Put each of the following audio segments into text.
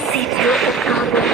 sitio accade.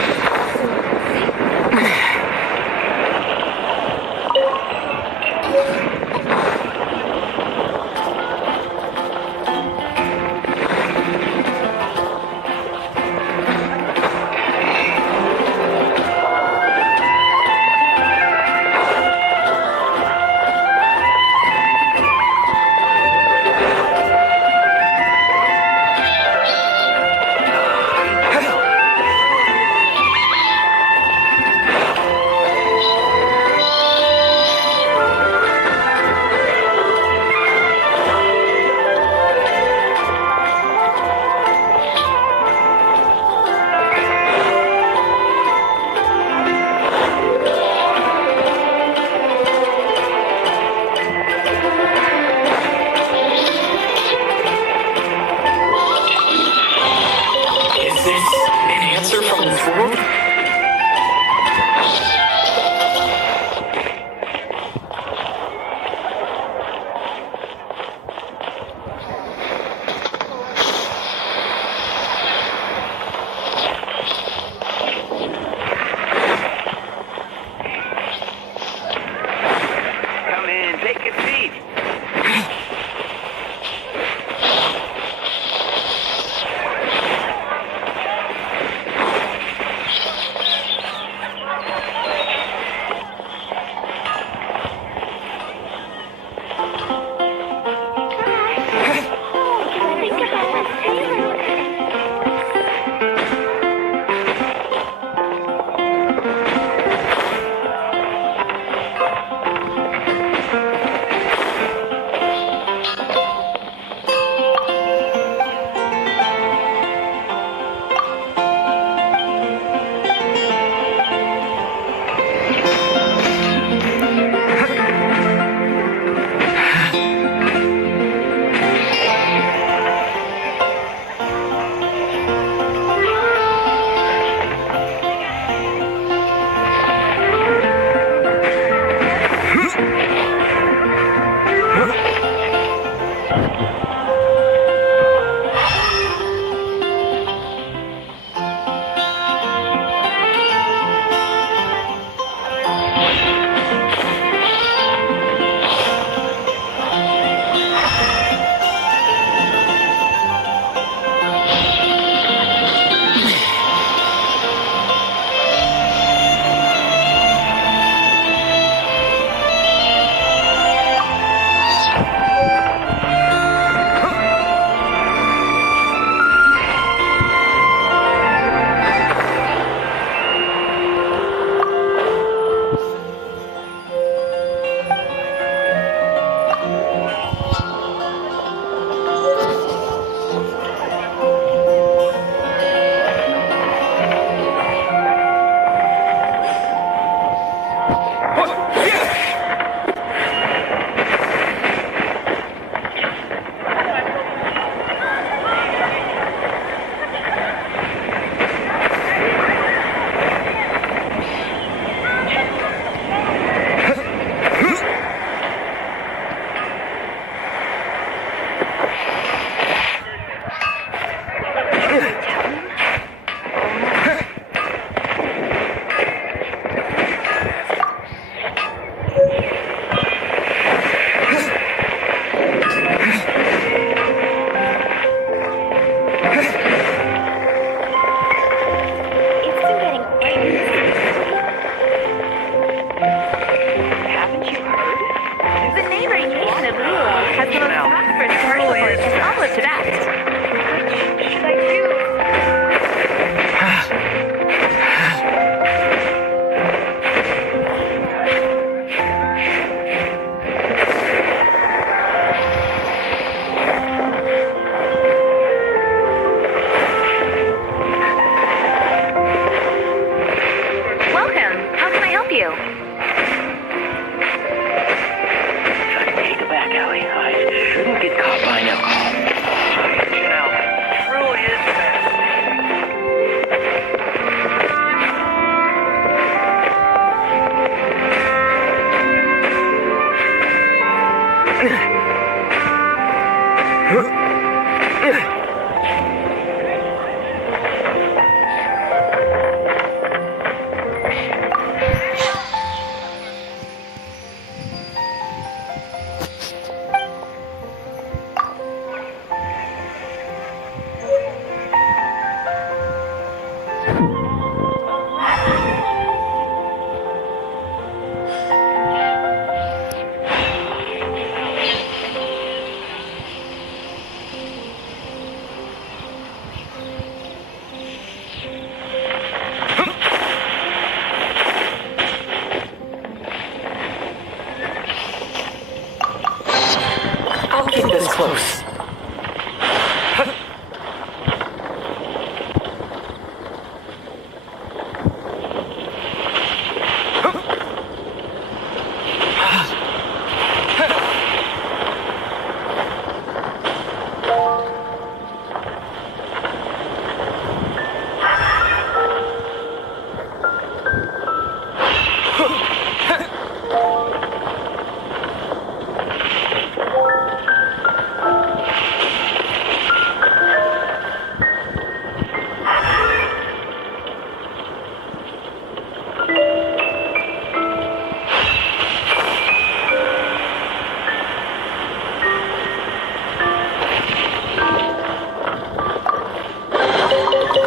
close.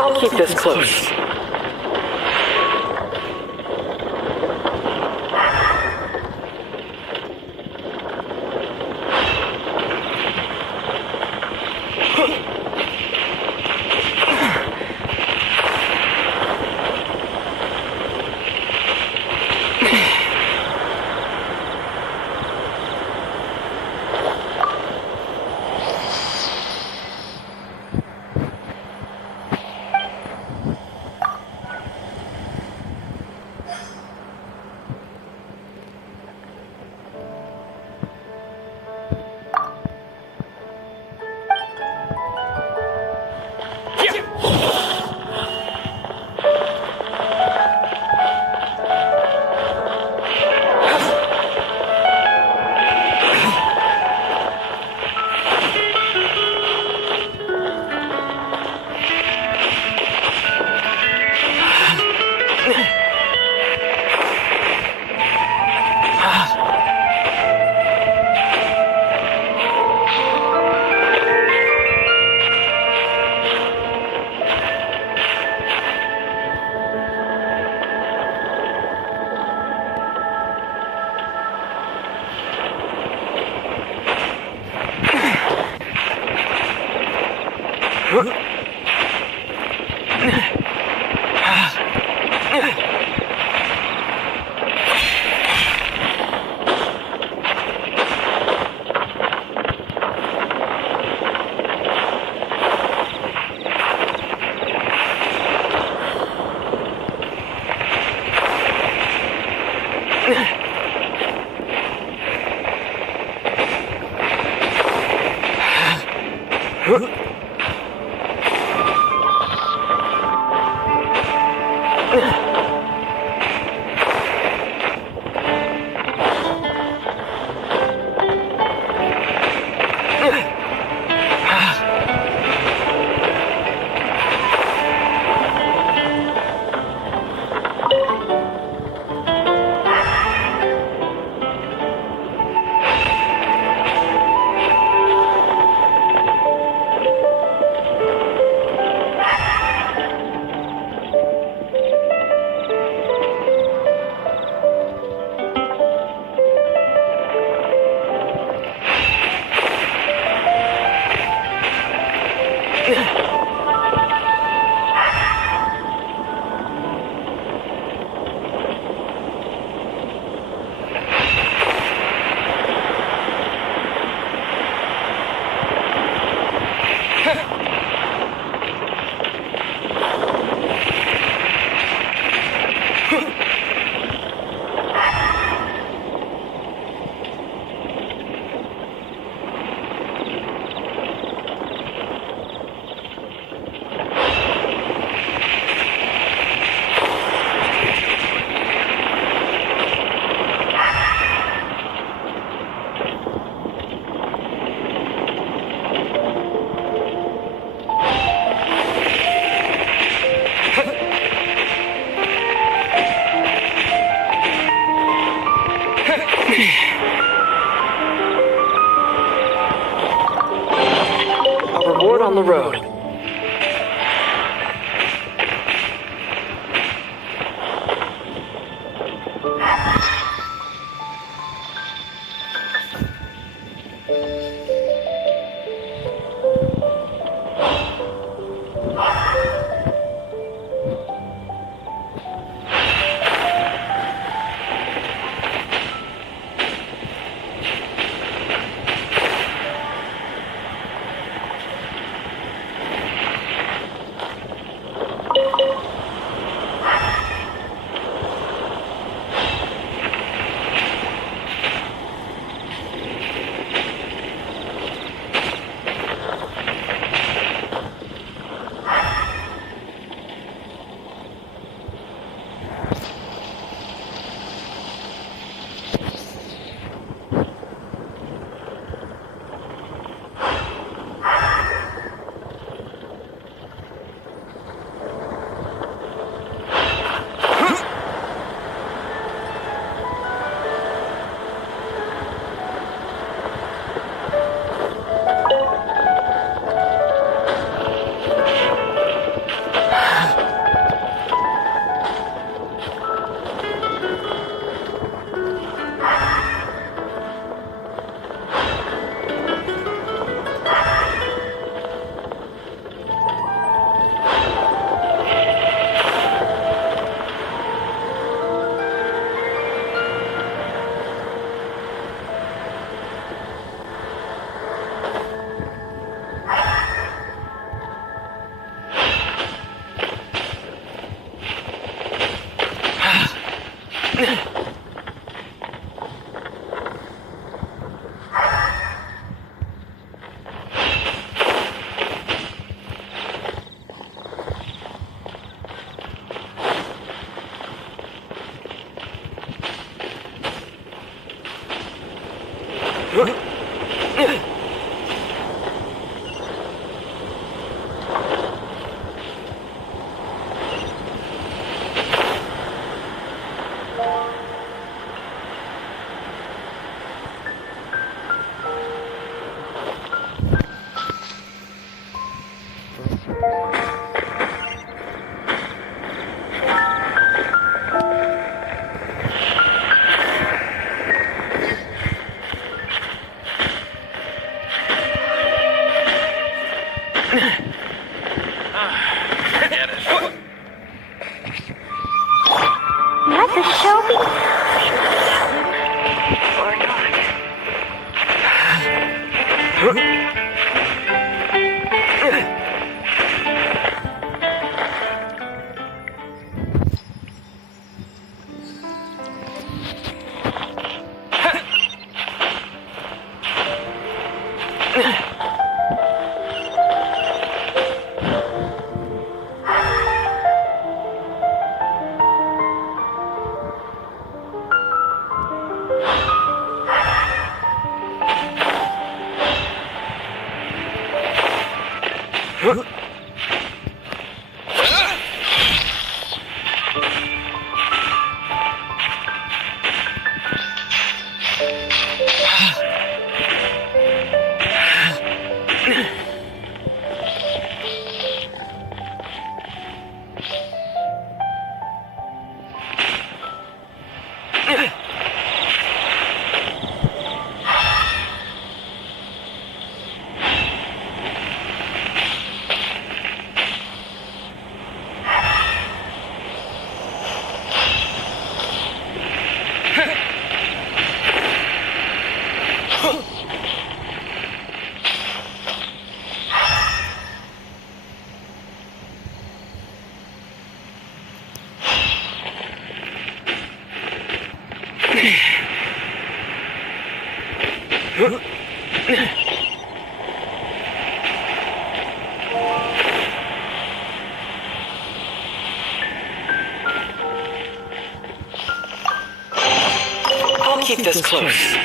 I'll keep this close. That's a Shelby. Or not. I'll keep this close.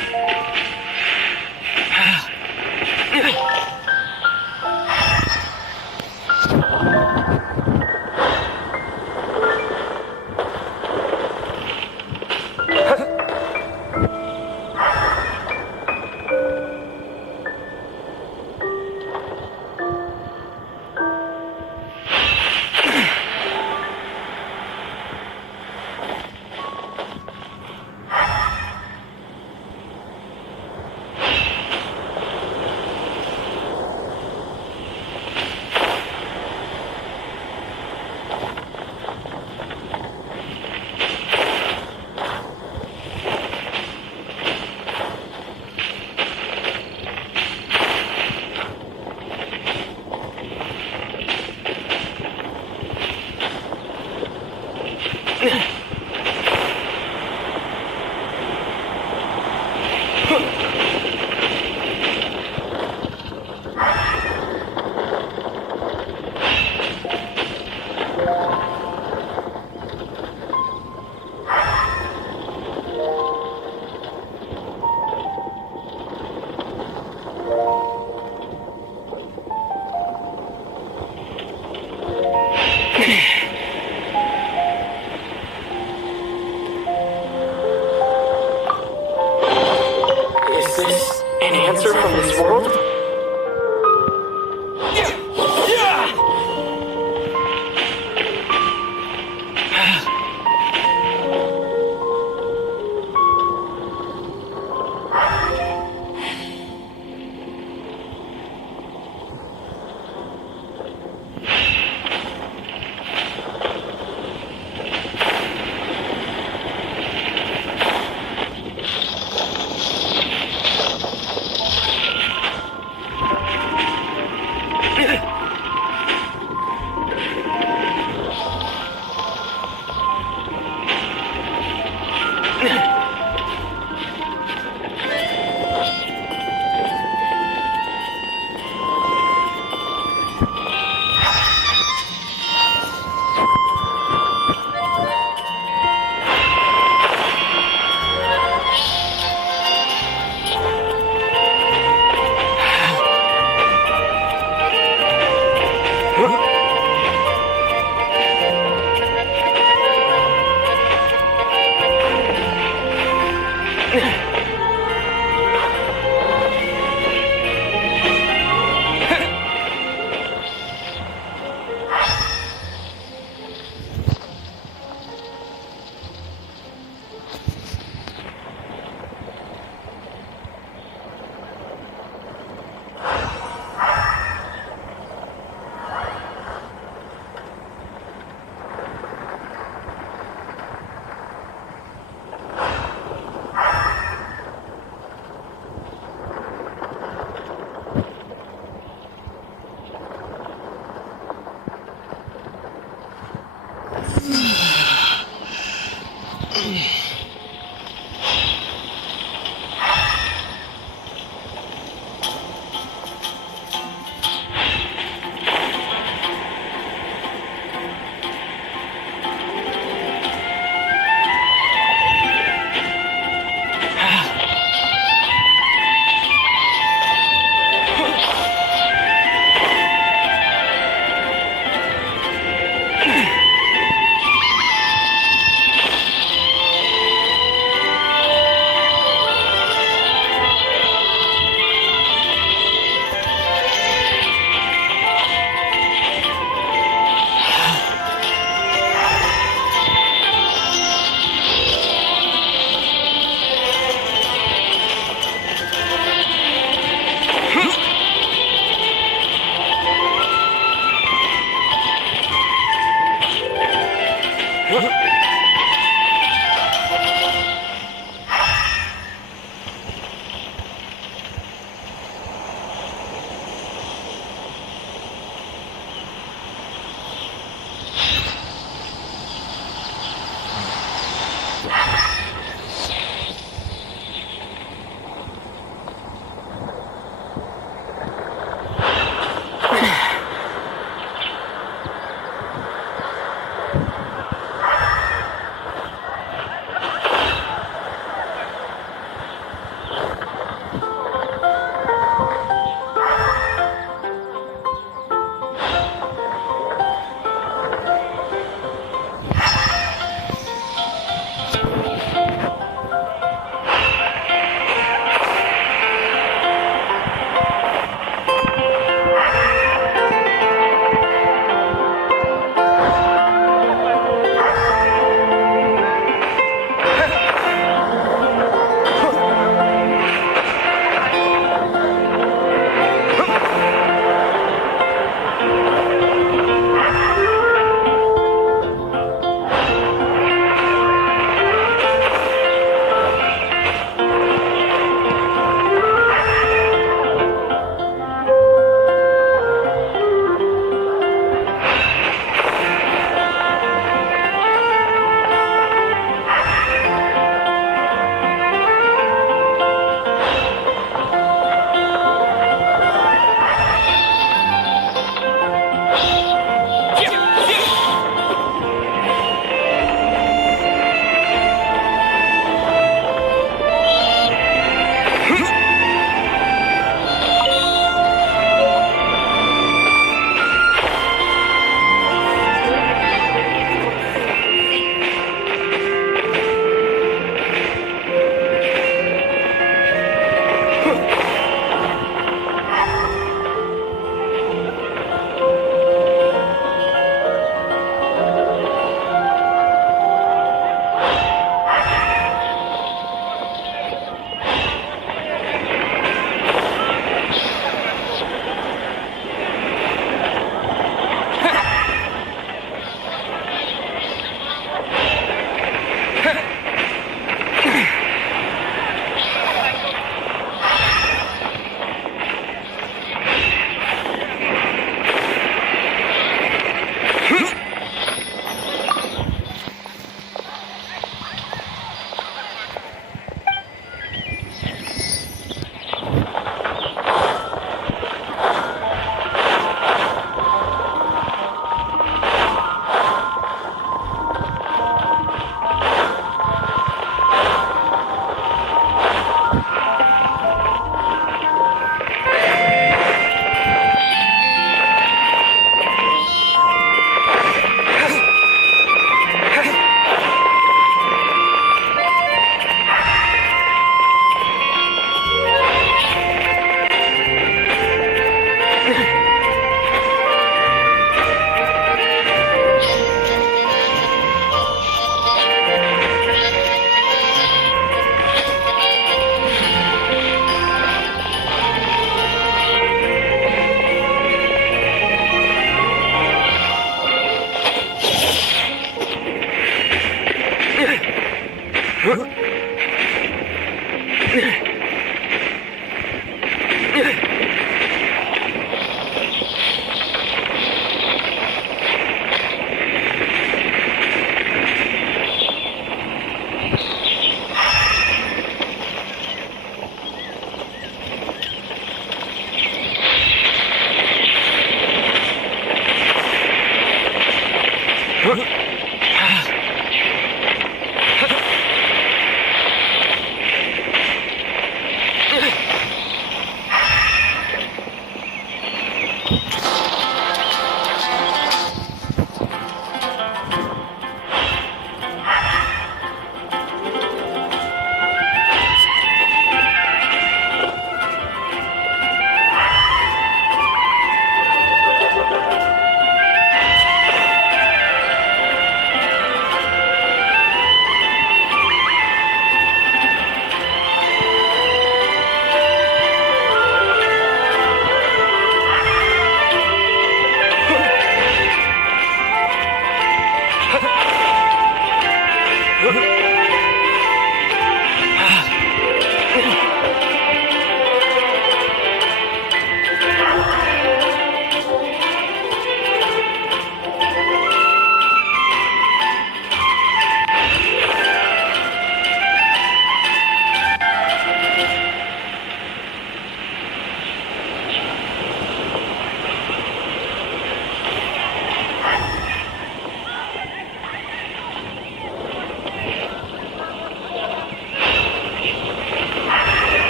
That's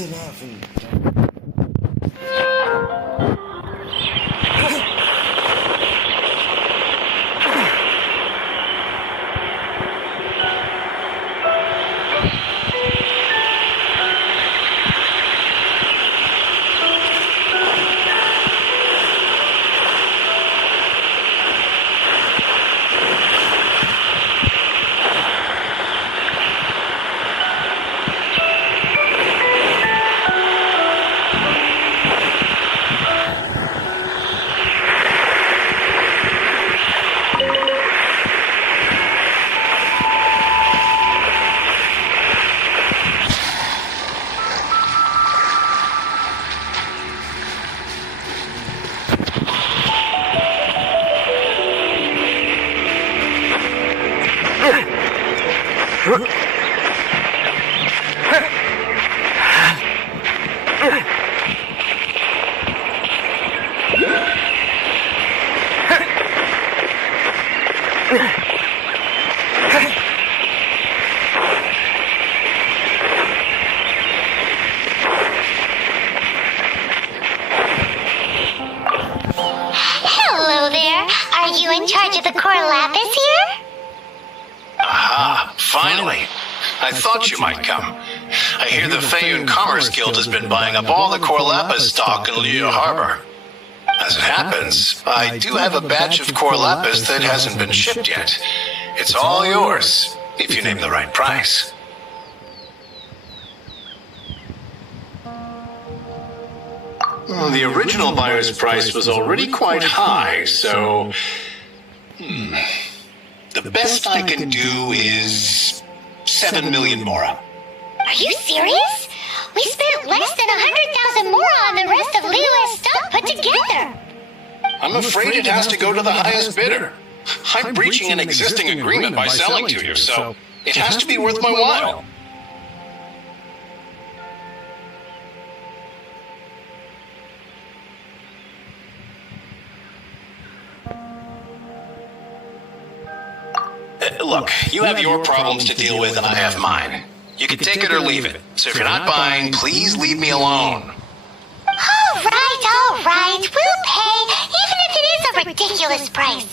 enough. Hello there. Are you in charge of the core lapis here? Aha, finally. I thought you might come. I hear the Feyun Commerce Guild has been buying up all the core lapis stock in Leo Harbor. As it happens, I do have a batch of core lapis that hasn't been shipped yet. It's all yours, if you name the right price. The original buyer's price was already quite high, so... The best I can do is 7 million mora. Are you serious? We spent less than 100,000 more on the rest of Leo's stuff put together. I'm afraid it has to go to the highest bidder. I'm breaching an existing agreement by selling to you, so it has to be worth my while. Look, you have your problems to deal with and I have mine. You can take it or leave it. So if you're not buying, please leave me alone. All right. We'll pay, even if it is a ridiculous price.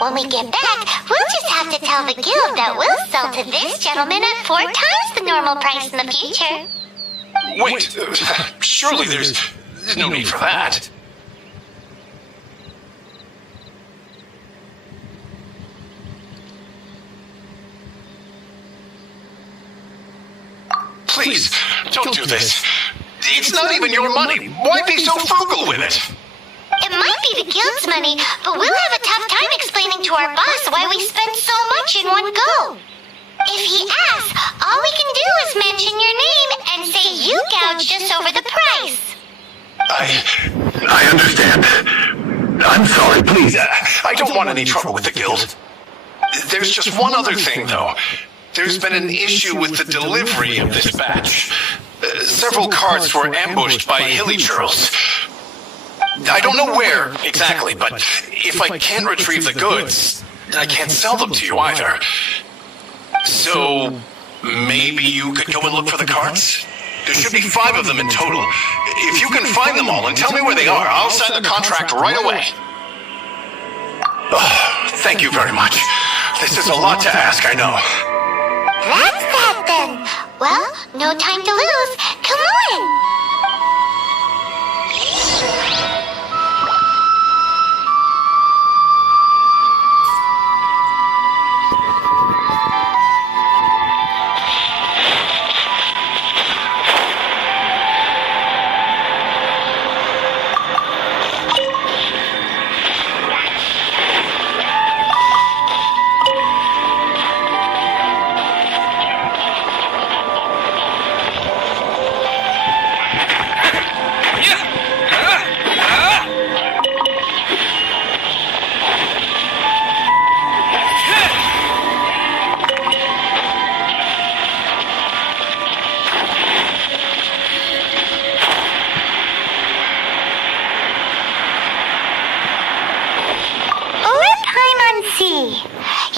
When we get back, we'll just have to tell the guild that we'll sell to this gentleman at 4 times the normal price in the future. Wait, surely there's no need for that. Please, don't do this. It's not even your money. Why be so frugal with it? It might be the guild's money, but we'll have a tough time explaining to our boss why we spent so much in one go. If he asks, all we can do is mention your name and say you gouged us over the price. I understand. I'm sorry. sorry, please. I don't want any trouble with the guild. There's just one other thing, though. There's been an issue with the delivery of this batch. Several carts were ambushed by hilly churls. I don't know where exactly, but if I can't retrieve the goods, I can't sell them to you either. So, maybe you could go and look for the carts? There should be 5 of them in total. If you can find them all and tell me where they are, I'll sign the contract right away. Oh, thank you very much. This is a lot to ask, I know. That's that then. Well, no time to lose. Come on!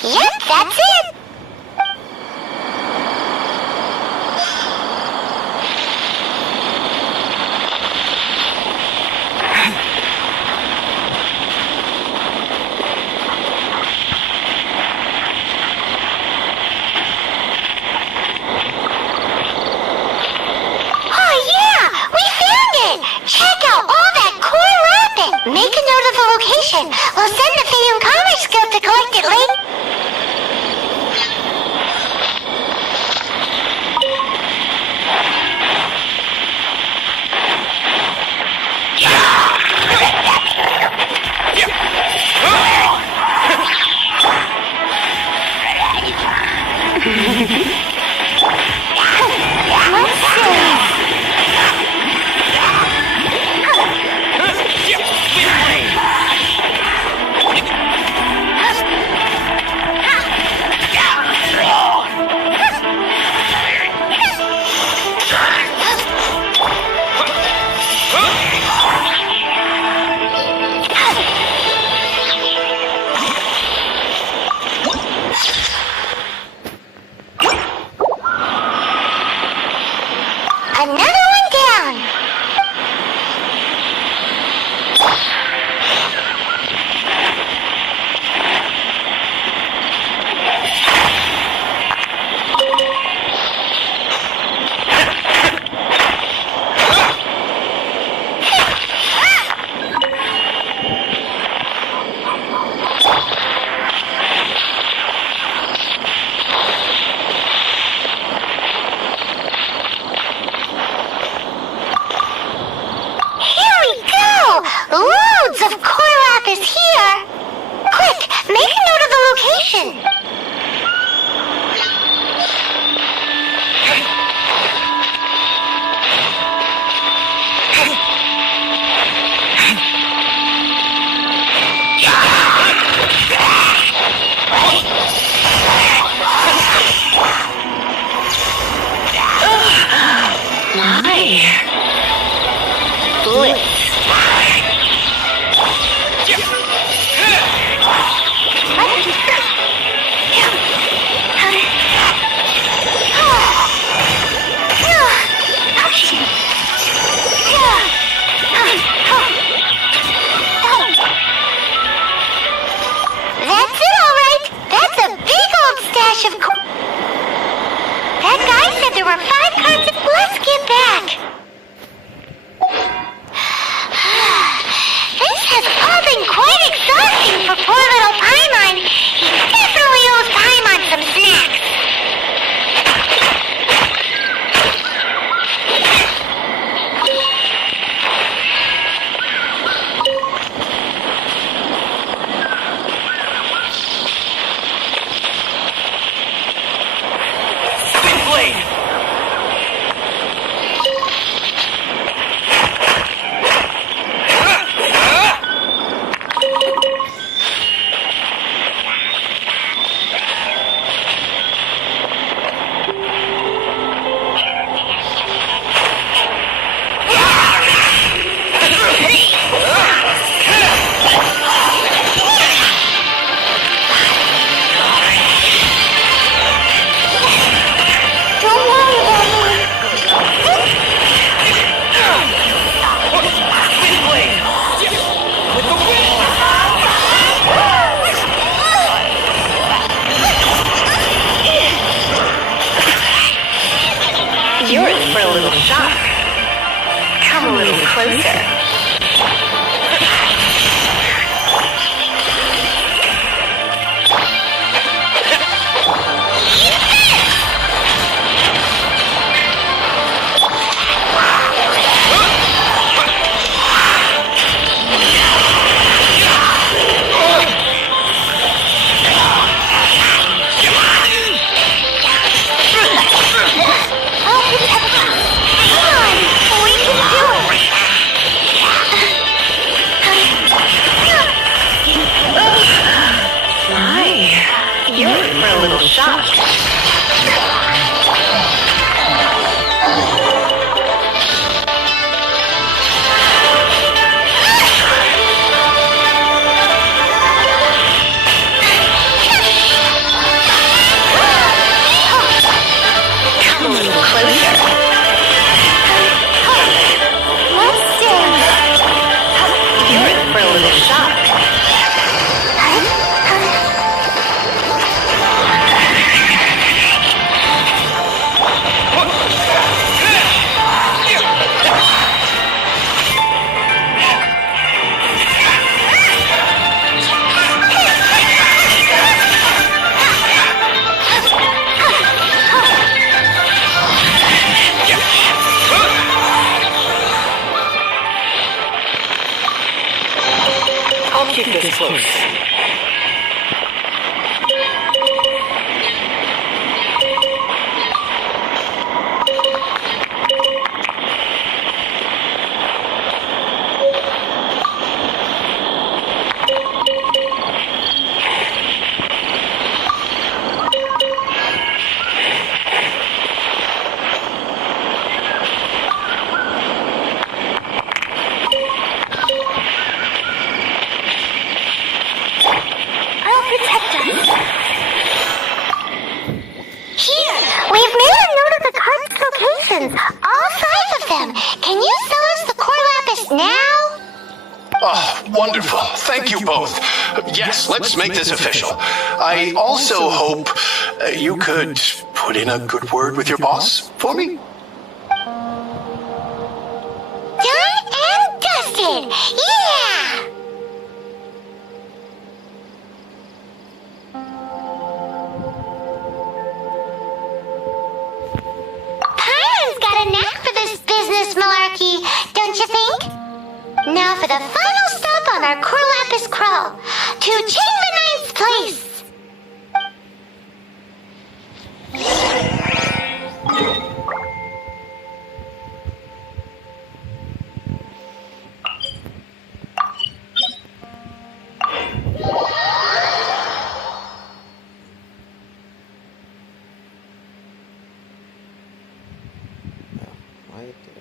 Yep, that's it! Oh yeah! We found it! Check out all that cool rapid! Make a note of the location. We'll send the Fayum Commerce Guild to collect it later. Another one down. Loads of core lapis here! Quick, make a note of the location! keep this close. I'll protect us. Here, we've made a note of the card's locations. All 5 of them. Can you sell us the core lapis now? Oh, wonderful. Thank you both. Yes, let's make this official. I also hope you could put in a good word with your boss for me. Done and dusted. Yeah! Pyron's got a knack for this business malarkey, don't you think? Now for the final stop on our core lapis crawl to Chamber 9's place. Why did I...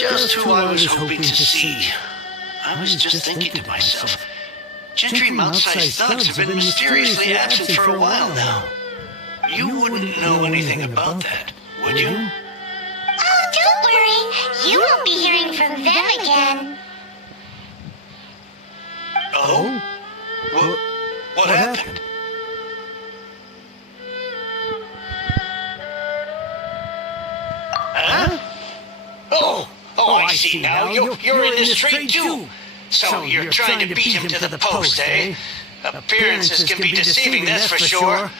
Just who I was hoping to see. I was just thinking to myself, gentry mouth-sized thugs have been mysteriously absent for a while now. You wouldn't know anything about that, would you? Oh, don't worry. You won't be hearing from them again. Oh? What happened? Huh? Oh, I see now. You're in this trade too. So you're trying to beat him to the post, eh? Appearances can be deceiving, that's for sure.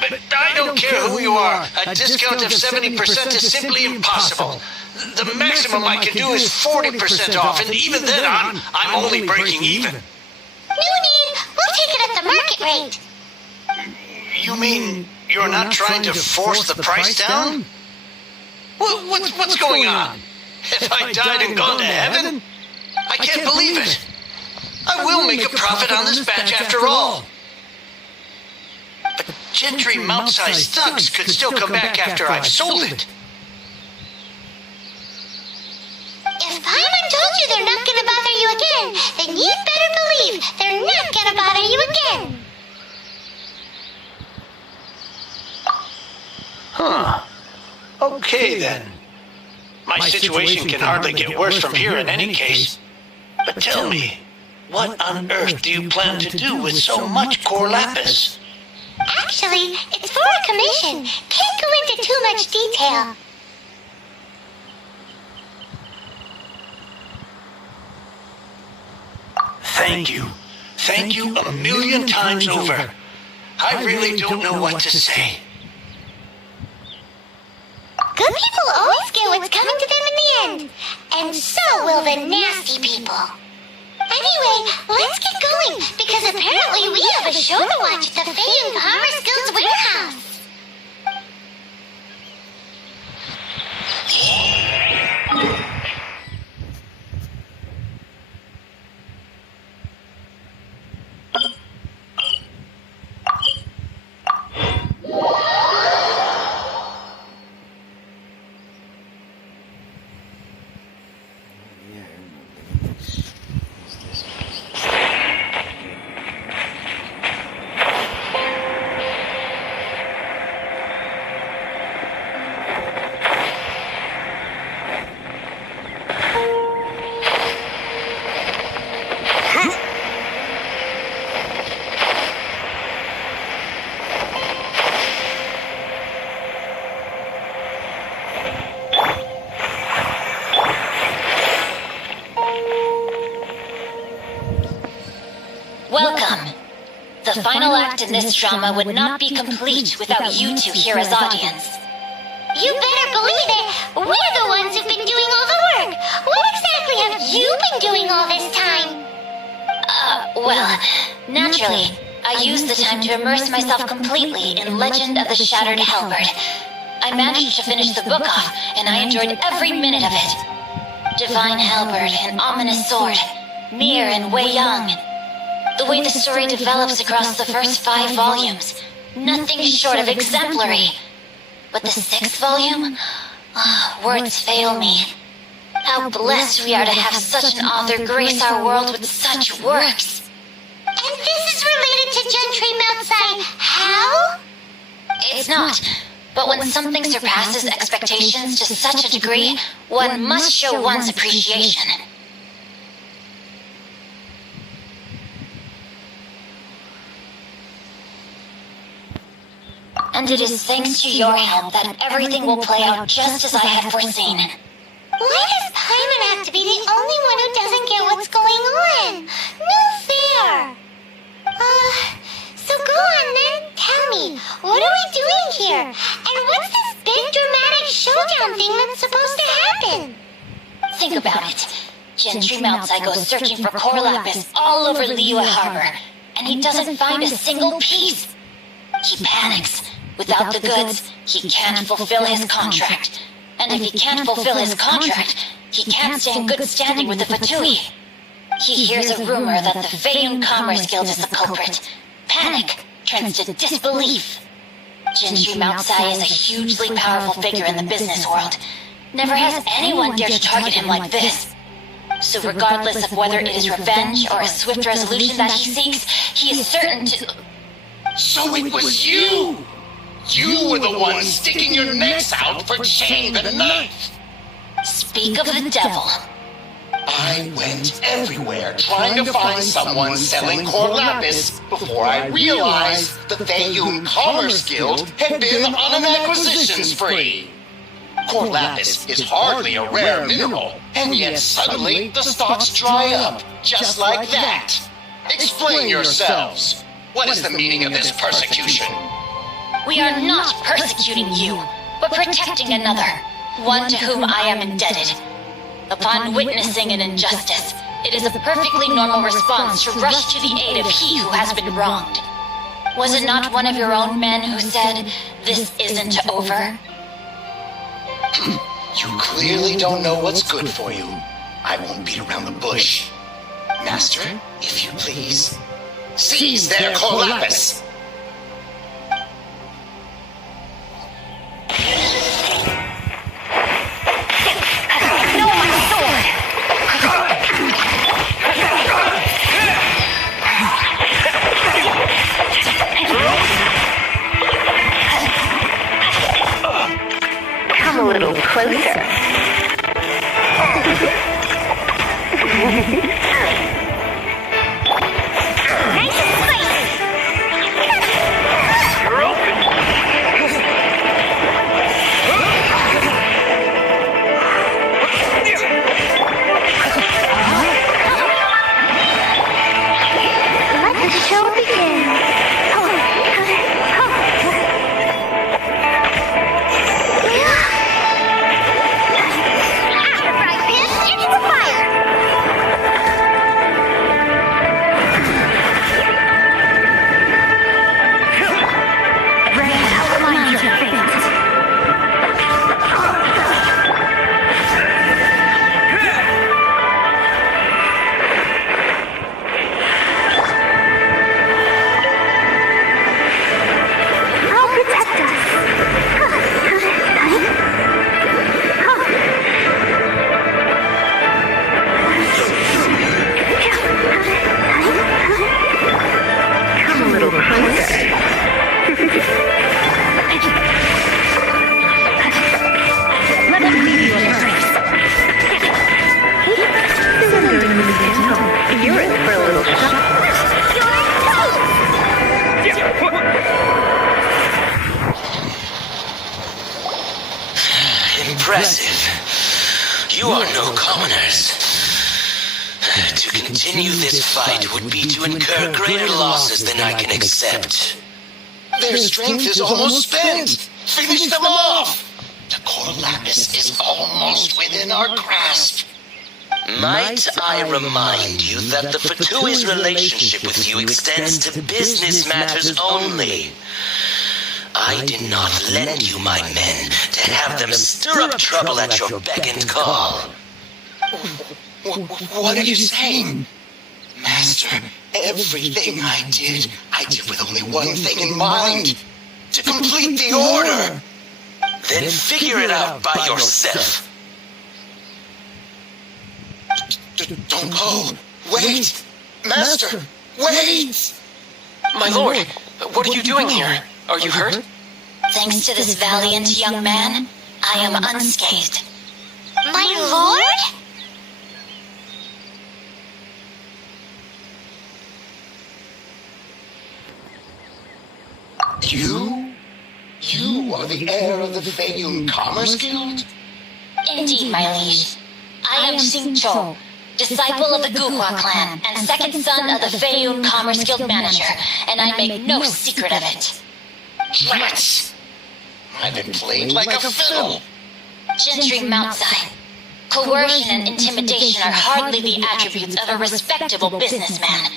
But I don't care who you are. A discount of 70% is simply impossible. The maximum I can do is 40% off, and even then I'm only breaking even. No need. We'll take it at the market rate. You mean you're not trying to force the price down? What's going on? Have I died and gone to heaven? I can't believe it. I will make a profit on this batch after all. But gentry mouth-sized thugs could still come back after I've sold it. If Paimon told you they're not gonna bother you again, then you'd better believe they're not gonna bother you again. Huh. Okay then. My situation can hardly get worse from here in any case. But tell me, what on earth do you plan to do with so much core lapis? Actually, it's for a commission. Can't go into too much detail. Thank you. Thank you a million times over. I really don't know what to say. Good people always get what's coming to them in the end. And so will the nasty people. Anyway, let's get going, because apparently we have a show to watch at the Fayun Commerce Guild's warehouse. Yeah, I remember. What's this? Welcome. The final act in this drama would not be complete without you two here as audience. You better believe it! We're the ones who've been doing all the work! What exactly have you been doing all this time? Well, naturally, I used the time to immerse myself completely in Legend of the Shattered Halberd. I managed to finish the book off, and I enjoyed every minute of it. Divine Halberd, an ominous sword, Mir and Wei Yang. The way the story develops across the first 5 volumes, nothing short of exemplary. But the 6th volume? Words fail me. How blessed we are to have such an author grace our world with such works. And this is related to Gentry Moutsai. How? It's not. But when something surpasses expectations to such a degree, one must show one's appreciation. And it is thanks to your help that everything will play out just as I had foreseen. Why does Paimon have to be the only one who doesn't get what's going on? No fair! So go on then, tell me, what are we doing here? And what's this big dramatic showdown thing that's supposed to happen? Think about it. Gentry Moutsai goes searching for core lapis all over Liyue Harbor, and he doesn't find a single piece. He panics. Without the goods, he can't fulfill his contract. And if he can't fulfill his contract, he can't stay in good standing with the Fatui. He hears a rumor that the Fayun Commerce Guild is the culprit. Panic turns to disbelief. Gentry Moutsai is a hugely powerful figure in the business world. Never has anyone dared to target him like this. So regardless of whether it is revenge or a swift resolution that he seeks, he is certain to... So it was you! You were the one sticking your necks out for Chain the Knife! Speak of the devil. I went everywhere trying to find someone selling core lapis before I realized the Fayun Commerce Guild had been on an acquisition spree. Core lapis is hardly a rare mineral, and yet suddenly the stocks dry up, just like that. Explain yourselves. What is the meaning of this persecution? We are not persecuting you, but protecting another, one to whom I am indebted. Upon witnessing an injustice, it is a perfectly normal response to rush to the aid of he who has been wronged. Was it not one of your own men who said, "This isn't over"? You clearly don't know what's good for you. I won't beat around the bush. Master, if you please, seize their core lapis! Come a little closer. Nice and spicy! You're open! Let the show begin. After 5 minutes, it's a fire. outline your fate. I'll protect us. Come a little closer. Let me lead you a place. Surrendering the gentle. You're in for a little shock. Impressive. You are no commoners. To continue this fight would be to incur greater losses than I can accept. Their strength is almost spent. Finish them off! The core lapis is almost within our grasp. Might I remind you that the Fatui's relationship with you extends to business matters only. I did not lend you my men to have them stir up trouble at your beck and call. What are you saying? Master, everything I did with only one thing in mind. To complete the order. Then figure it out by yourself. Don't go. Wait. Master, wait. My lord, what are you doing here? Are you hurt? Thanks to this valiant young man, I am unscathed. My lord? You are the heir of the Feyun Commerce Guild? Indeed, my liege. I am Xingqiu, disciple of the Guhua clan and second son of the Feyun Commerce Guild manager, and I make no secret of it. Rats! I've been played like a fiddle. Gentry Mountsai. Coercion and intimidation are hardly the attributes of a respectable businessman.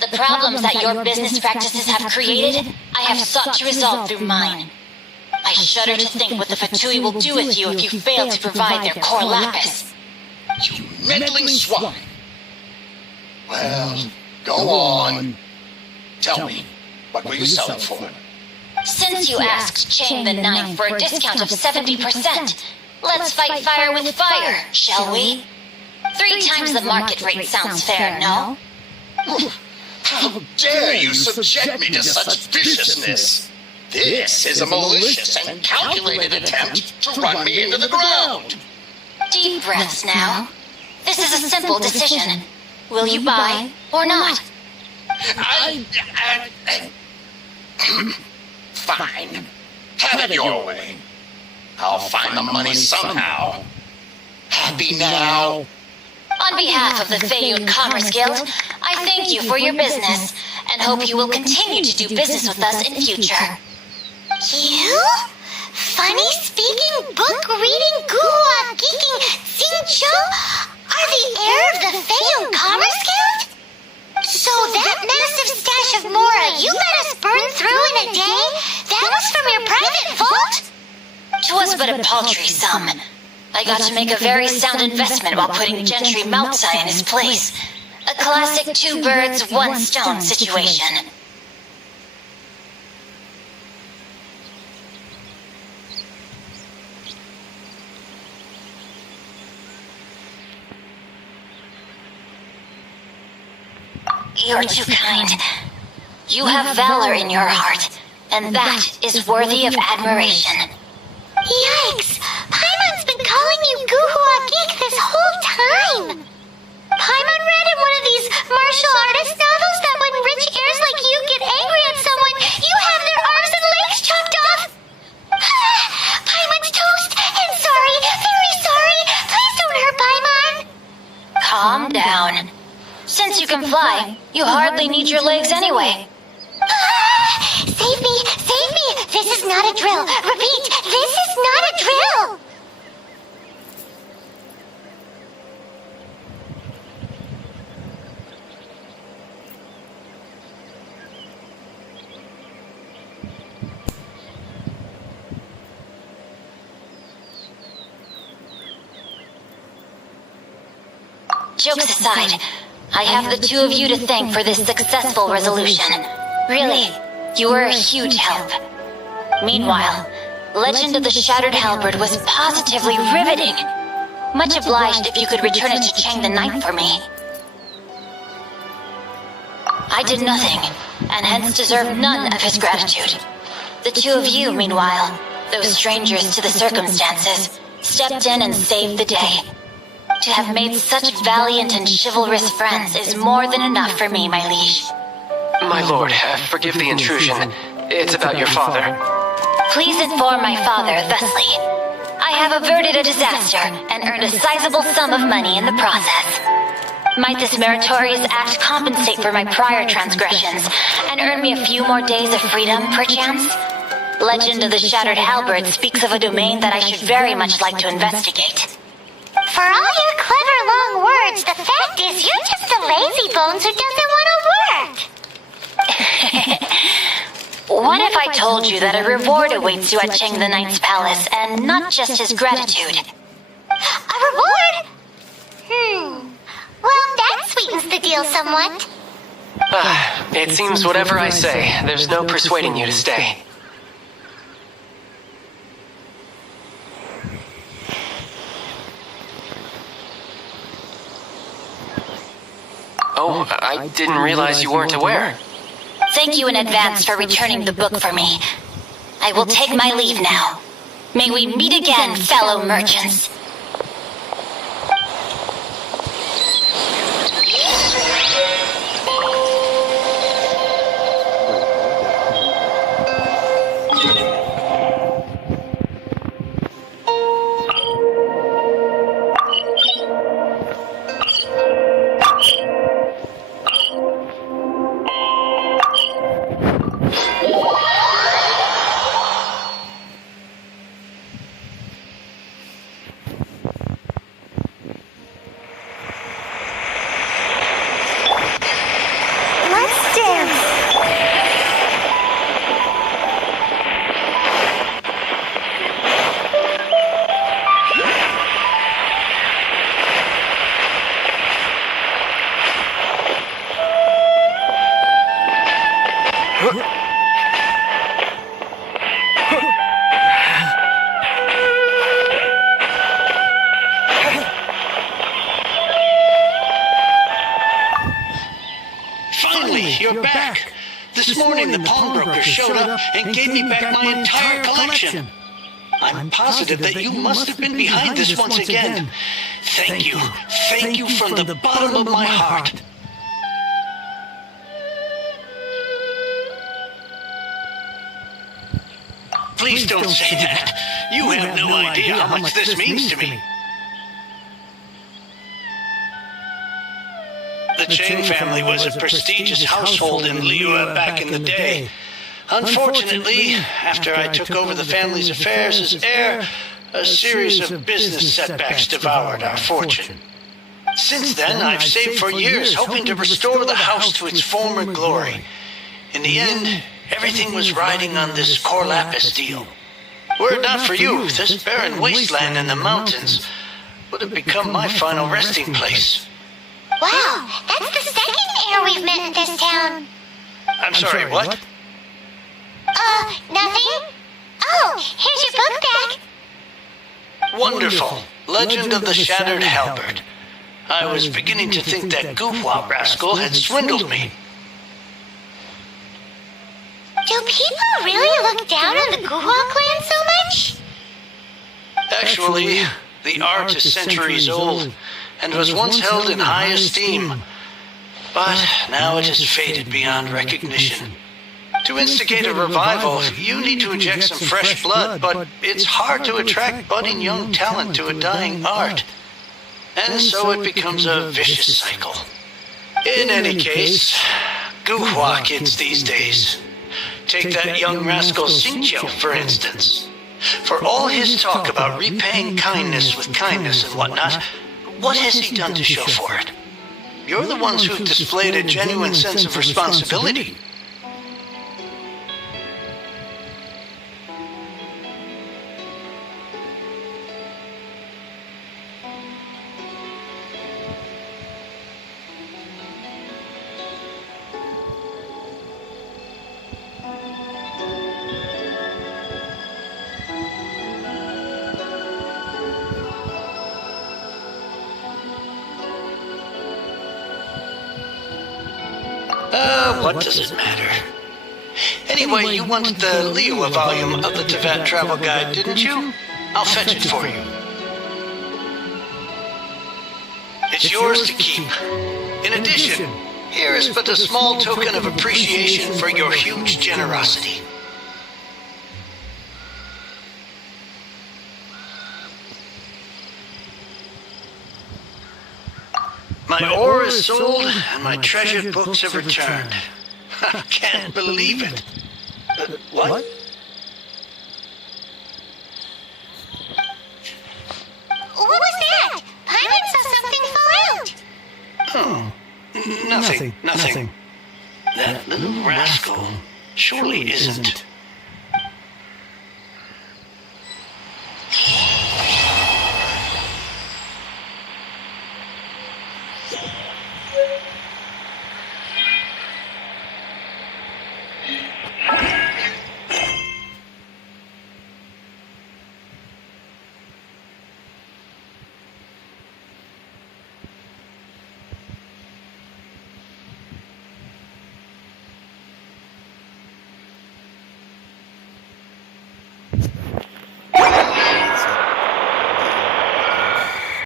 The problems that your business practices have created, I have sought to resolve through mine. I shudder to think what the Fatui will do with you if you fail to provide their core lapis. You meddling swine! Well, go on. Tell me, what will you sell it for? Since you asked Chang the Ninth for a discount of 70%, let's fight fire with fire, shall we? 3 times the market rate sounds fair, no? How dare you subject me to such viciousness? This is a malicious and calculated attempt to run me into the ground. Deep breaths now. This is a simple decision. Will you buy or not? Fine. Have it your way. I'll find the money somehow. Happy now? On behalf of the Feyun Commerce Guild, I thank you for your business and hope you will continue to do business with us in future. You? Funny speaking, book reading, guhua geeking Xingqiu are the heir of the Feyun Commerce Guild? So that massive stash of Mora you let us burn through in a day, that was from your private vault? 'Twas but a paltry sum. I got to make a very sound investment while putting Gentry Mountsai in his place. A classic 2 birds, 1 stone situation. You're too kind. You have valor in your heart, and that is worthy of admiration. Yikes! Paimon's been calling you Guhua Geek this whole time! Paimon read in one of these martial artist novels that when rich heirs like you get angry at someone, you have their arms and legs chopped off! Paimon's toast! And sorry, very sorry! Please don't hurt Paimon! Calm down. Since you can fly, you hardly need your legs anyway. Save me! Save me! This is not a drill! Repeat, this is not a drill! Jokes aside, I have the two of you to thank for this successful resolution. Really, you were a huge help. Meanwhile, Legend of the Shattered Halberd was positively riveting. Much obliged if you could return it to Chang the Ninth for me. I did nothing, and hence deserve none of his gratitude. The two of you, meanwhile, though strangers to the circumstances, stepped in and saved the day. To have made such valiant and chivalrous friends is more than enough for me, my liege. My lord, forgive the intrusion. It's about your father. Please inform my father thusly. I have averted a disaster and earned a sizable sum of money in the process. Might this meritorious act compensate for my prior transgressions and earn me a few more days of freedom, perchance? Legend of the Shattered Halberd speaks of a domain that I should very much like to investigate. For all your clever long words, the fact is you're just a lazy bones who doesn't want to work. What if I told you that a reward awaits you at Chang the Ninth's palace, and not just his gratitude? A reward? Well, that sweetens the deal somewhat. It seems whatever I say, there's no persuading you to stay. Oh, I didn't realize you weren't aware. Thank you in advance for returning the book for me. I will take my leave now. May we meet again, fellow merchants. You're back! This morning the pawnbroker showed up and gave me back my entire collection. I'm positive that you must have been behind this once again. Thank you. Thank you from the bottom of my heart. Please don't say that. You have no idea how much this means to me. The Chang family was a prestigious household in Liyue back in the day. Unfortunately, after I took over the family's affairs as heir, a series of business setbacks devoured our fortune. Since then, I've saved for years, hoping to restore the house to its former glory. In the end, everything was riding on this core lapis deal. Were it not for you, this barren wasteland in the mountains would have become my final resting place. Wow, that's the second heir we've met in this town. I'm sorry, what? Nothing? Oh, here's your book back. Wonderful. Legend of the Shattered Halberd. I was beginning to think that Goofwop rascal had swindled me. Do people really look down on the Guhua clan so much? Actually, the art is centuries old and was once held in high esteem. But now it has faded beyond recognition. To instigate a revival, you need to inject some fresh blood, but it's hard to attract budding young talent to a dying art. And so it becomes a vicious cycle. In any case, Guhua kids these days. Take that young rascal Xingqiu, for instance. For all his talk about repaying kindness with kindness and whatnot, what has he done to show for it? You're the ones who've displayed a genuine sense of responsibility. What does it matter? Anyway, you wanted the Liyue volume of the Tibet Travel Guide, didn't you? I'll fetch it for you. It's yours to keep. In addition, here is but a small token of appreciation for your huge generosity. My ore is sold, and my treasured books have returned. I can't believe it. What? What was that? Paimon saw something fall out. Oh, nothing. That little rascal surely isn't.